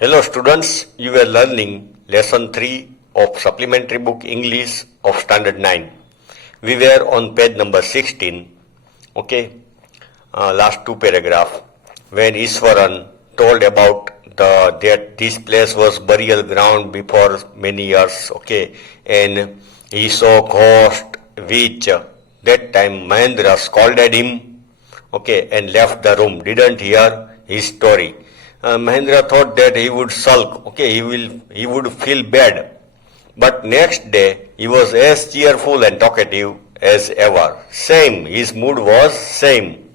Hello students, you are learning lesson 3 of supplementary book English of standard 9. We were on page number 16, okay, last two paragraph, when Iswaran told about that this place was burial ground before many years, okay, and he saw ghost which that time Mahendra scolded him, okay, and left the room, didn't hear his story. Mahendra thought that he would sulk, okay, he would feel bad. But next day he was as cheerful and talkative as ever. Same, his mood was same.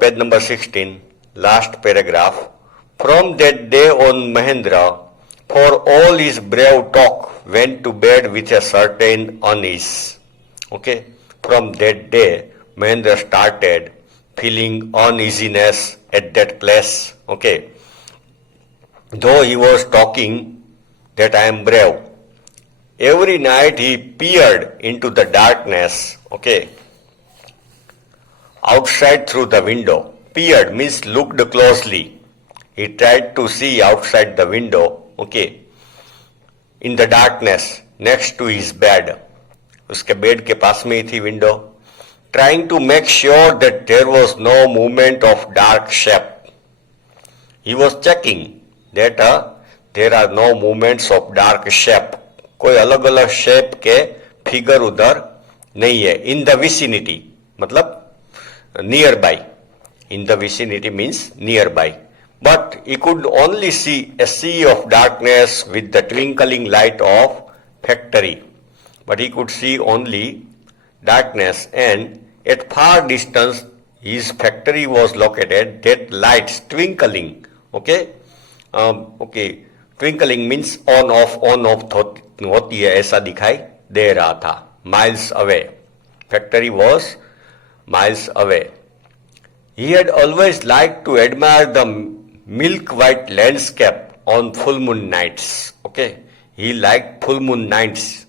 Page number 16, last paragraph. From that day on, Mahendra, for all his brave talk, went to bed with a certain unease. Okay, from that day, Mahendra started feeling uneasiness at that place. Okay, though he was talking that I am brave, every night he peered into the darkness, okay, outside through the window. Peered means looked closely. He tried to see outside the window, okay, in the darkness next to his bed. उसके bed के पास में ही थी window. Trying to make sure that there was no movement of dark shape. He was checking that there are no movements of dark shape. कोई अलग अलग shape के figure उधर नहीं है. इन द विसिनिटी मतलब near by. In the vicinity means near by. But he could only see a sea of darkness with the twinkling light of factory. But he could see only darkness, and at far distance his factory was located. That lights twinkling, okay, okay, twinkling means on off होती है ऐसा दिखाई दे रहा था. Miles away, factory was miles away. He had always liked to admire the milk white landscape on full moon nights. Okay, he liked full moon nights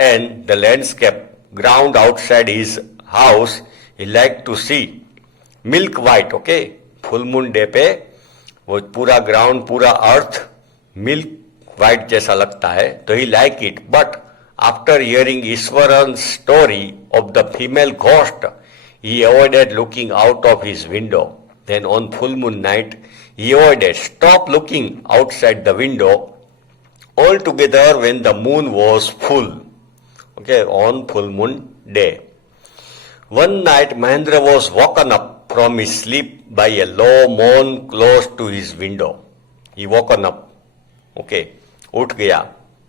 and the landscape ground outside his house. He liked to see milk white. Okay, full moon day पे वो पूरा ground पूरा earth milk white जैसा लगता है, तो he like it. But after hearing Iswaran's story of the female ghost, he avoided looking out of his window. Then on full moon night, he avoided, stopped looking outside the window altogether when the moon was full. Okay, on full moon day. One night, Mahendra was woken up from his sleep by a low moan close to his window. He woken up. Okay, उठ गया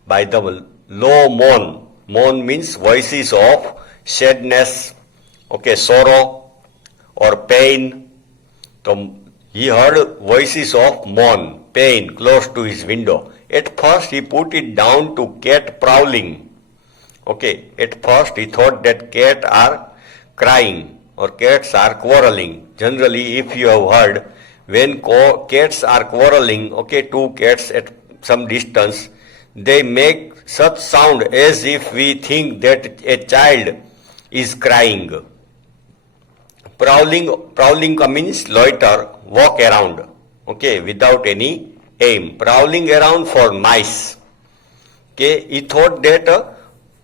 by the low moan. Moan means voices of sadness, okay, sorrow or pain. So he heard voices of moan, pain close to his window. At first he put it down to cat prowling. Okay, at first he thought that cats are crying or cats are quarreling. Generally, if you have heard, when cats are quarreling, okay, two cats at some distance, they make such sound as if we think that a child is crying. Prowling means loiter, walk around, okay, without any aim. Prowling around for mice. Okay, he thought that a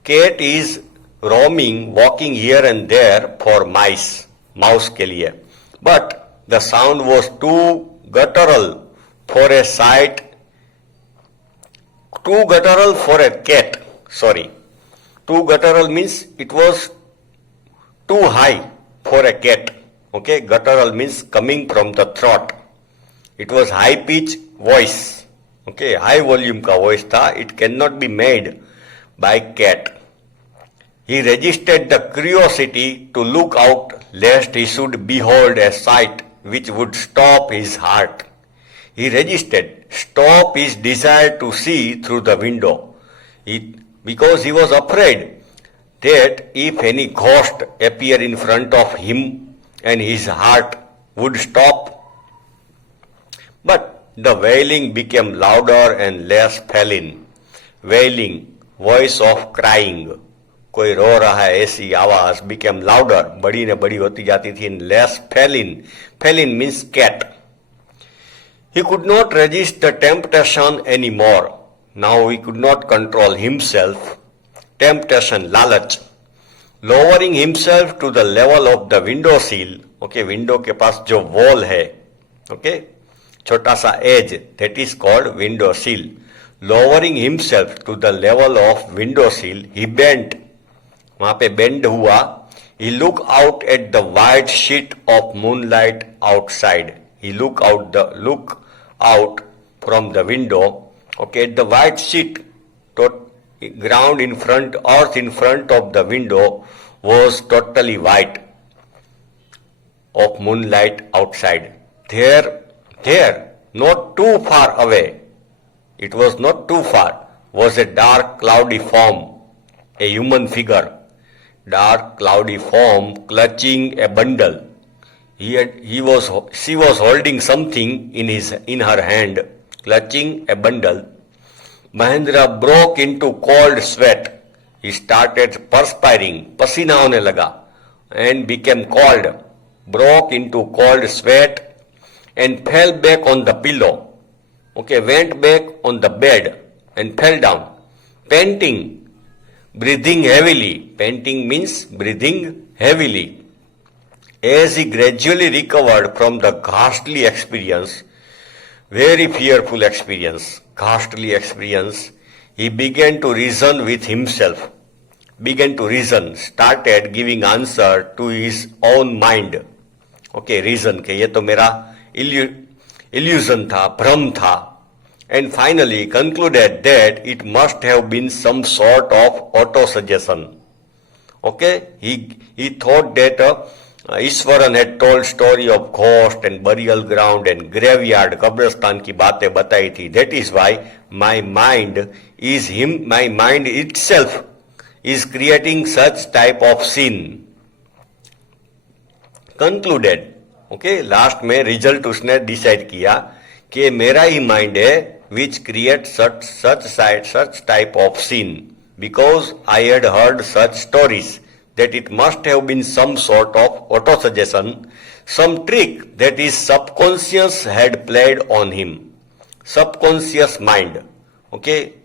cat is roaming, walking here and there for mice, mouse के लिए. But the sound was too guttural for a sight, too guttural for a cat. Sorry, too guttural means it was too high for a cat. Okay, guttural means coming from the throat. It was high pitch voice. Okay, high volume का voice था. It cannot be made by cat. He resisted the curiosity to look out lest he should behold a sight which would stop his heart. He resisted, stop his desire to see through the window, because he was afraid that if any ghost appear in front of him and his heart would stop. But the wailing became louder and less feline. Wailing, voice of crying. कोई रो रहा है ऐसी आवाज became louder, बड़ी ने बड़ी होती जाती थी, less feline. Feline means cat. He could not resist the temptation anymore. Now he could not control himself. Temptation, lalach. Lowering himself to the level of the window sill. Okay, window के पास जो wall है, okay, छोटा सा edge, that is called window sill. Lowering himself to the level of window sill, he bent. वहां पे bend हुआ. He looked out at the white sheet of moonlight outside. He look out from the window. Okay, the white sheet, ground in front, earth in front of the window was totally white of moonlight outside. There, not too far away, it was not too far, was a dark cloudy form, a human figure. Dark cloudy form clutching a bundle. She was holding something in her hand, clutching a bundle. Mahendra broke into cold sweat. He started perspiring, पसीना होने लगा, and became cold, broke into cold sweat, and fell back on the pillow. Okay, went back on the bed and fell down, panting, breathing heavily. Panting means breathing heavily. As he gradually recovered from the ghastly experience, very fearful experience, ghastly experience, he began to reason with himself. Started giving answer to his own mind. Okay, reason कि ये तो मेरा illusion था, भ्रम था. And finally concluded that it must have been some sort of auto-suggestion. Okay, he thought that Eswaran had told story of ghost and burial ground and graveyard, कब्रिस्तान की बातें बताई थी. That is why my mind itself is creating such type of scene. Concluded. Okay, last में result उसने decide किया कि मेरा ही mind है which creates such type of scene, because I had heard such stories that it must have been some sort of auto-suggestion, some trick that his subconscious had played on him. Subconscious mind. Okay,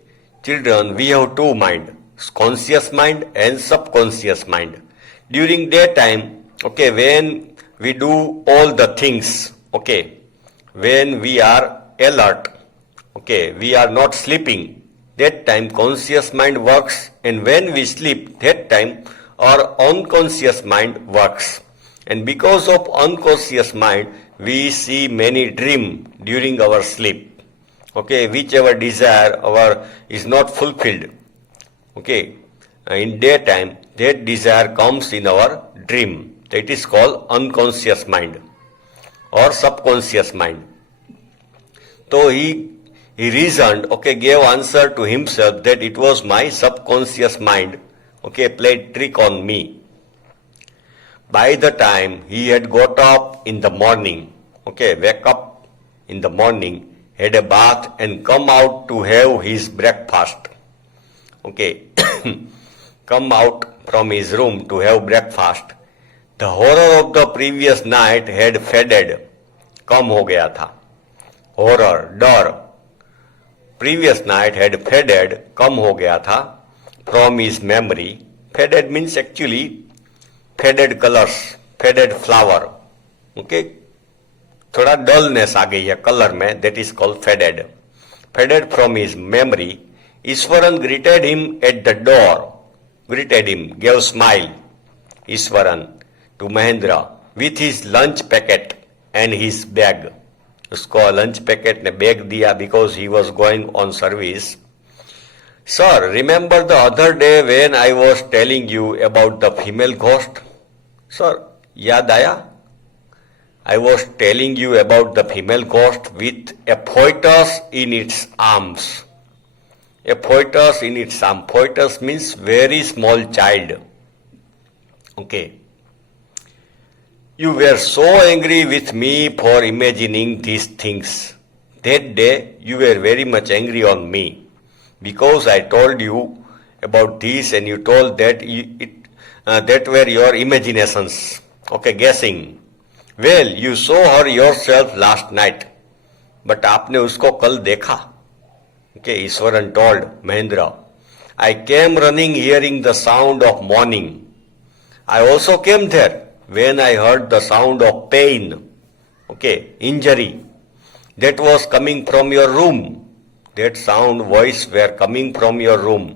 children, we have two mind, conscious mind and subconscious mind. During daytime, okay, when we do all the things, okay, when we are alert, okay, we are not sleeping, that time conscious mind works, and when we sleep, that time our unconscious mind works. And because of unconscious mind, we see many dream during our sleep. Okay, whichever desire our is not fulfilled. Okay, in daytime, that desire comes in our dream. That is called unconscious mind or subconscious mind. So he reasoned, okay, gave answer to himself that it was my subconscious mind, okay, played trick on me. By the time he had got up in the morning, okay, wake up in the morning, had a bath and come out to have his breakfast. Okay, come out from his room to have breakfast. The horror of the previous night had faded, कम हो गया था. Horror, डर, previous night had faded, कम हो गया था, from his memory. Faded means actually faded colors, faded flower. Okay, थोड़ा dullness आ गई है color में, that is called faded. Faded from his memory. Ishwaran greeted him at the door. Greeted him, gave smile. Ishwaran to Mahendra with his lunch packet and his bag. उसको lunch packet ने bag दिया because he was going on service. Sir, remember the other day when I was telling you about the female ghost? Sir, याद आया? I was telling you about the female ghost with a foetus in its arms. A foetus in its arm. Foetus means very small child. Okay. You were so angry with me for imagining these things. That day you were very much angry on me because I told you about this and you told that that were your imaginations. Okay, guessing. Well, you saw her yourself last night. But आपने उसको कल देखा. Okay, Iswaran told Mahendra, I came running hearing the sound of mourning. I also came there when I heard the sound of pain, okay, injury. That was coming from your room. That sound, voice were coming from your room.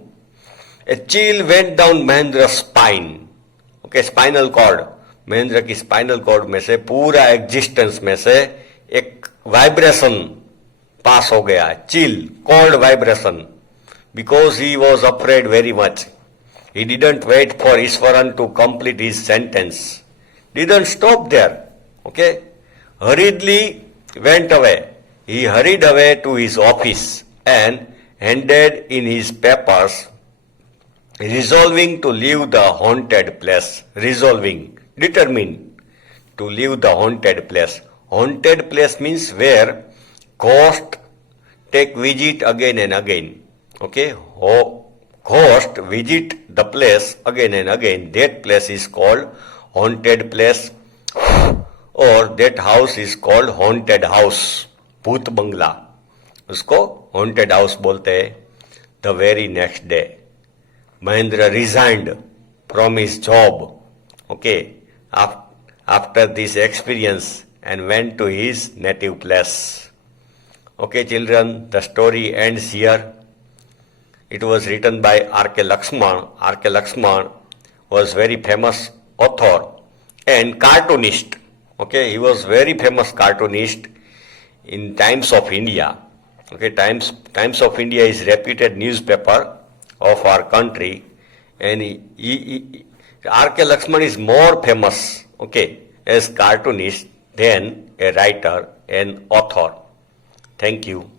A chill went down Mahendra's spine, okay, spinal cord. Mahendra की spinal cord में से पूरा existence में से एक vibration pass हो गया, chill, cold vibration, because he was afraid very much. He didn't wait for Iswaran to complete his sentence. Didn't stop there. Okay? Hurriedly went away. He hurried away to his office and handed in his papers, resolving to leave the haunted place. Resolving, determined to leave the haunted place. Haunted place means where ghosts take visit again and again. Okay? Ghost visit the place again and again. That place is called haunted place, or that house is called haunted house. भूत बंगला, उसको haunted house बोलते हैं. The very next day, Mahendra resigned from his job, okay, after this experience, and went to his native place. Okay, children, the story ends here. It was written by R.K. Lakshman. R.K. Lakshman was very famous author and cartoonist. Okay, he was very famous cartoonist in Times of India. Okay, Times of India is reputed newspaper of our country, and R.K. Lakshman is more famous, okay, as cartoonist than a writer and author. Thank you.